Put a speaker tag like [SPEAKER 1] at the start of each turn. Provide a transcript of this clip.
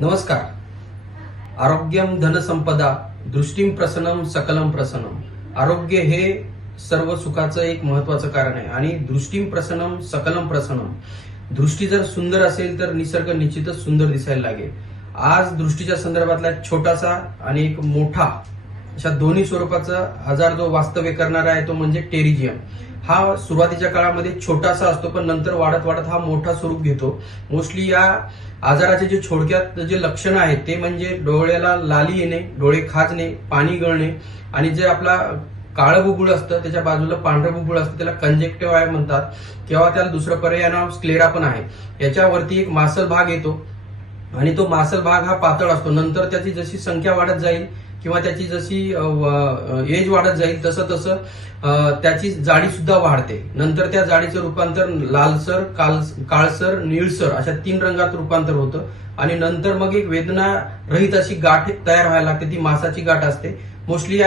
[SPEAKER 1] नमस्कार. आरोग्यम धनसंपदा दृष्टीम प्रसनम सकलम प्रसनम आरोग्य हे सर्व सुखाचं एक महत्वाचं कारण आहे. आणि दृष्टीम प्रसनम सकलम प्रसन्नम. दृष्टी जर सुंदर असेल तर निसर्ग निश्चितच सुंदर दिसायला लागेल. आज दृष्टीच्या संदर्भातला एक छोटासा आणि एक मोठा अशा दोन्ही स्वरूपाचा आजार जो वास्तव्य करणारा आहे तो म्हणजे टेरिजियम. हा सुरुवातीच्या काळामध्ये छोटासा असतो पण नंतर वाढत वाढत हा मोठा स्वरूप घेतो. मोस्टली या आजाराचे जे छोडक्यात जे लक्षणं आहेत ते म्हणजे डोळ्याला लाली येणे डोळे खाजणे पाणी गळणे आणि जे आपला काळं बुबुळ असतं त्याच्या बाजूला पांढरं बुबुळ असतं त्याला कंजेक्टिव्ह आय म्हणतात किंवा त्याला दुसरं पर्याय नाव स्क्लेरा पण आहे. याच्यावरती एक मासल भाग येतो आणि तो मासल भाग हा पातळ असतो. नंतर त्याची जशी संख्या वाढत जाईल किंवा त्याची जशी एज वाढत जाईल तसं तसं त्याची जाडी सुद्धा वाढते. नंतर त्या जाडीचं रूपांतर लालसर काल काळसर निळसर अशा तीन रंगात रूपांतर होतं. आणि नंतर मग एक वेदना रहित अशी गाठ तयार व्हायला लागते ती मासाची गाठ असते. मोस्टली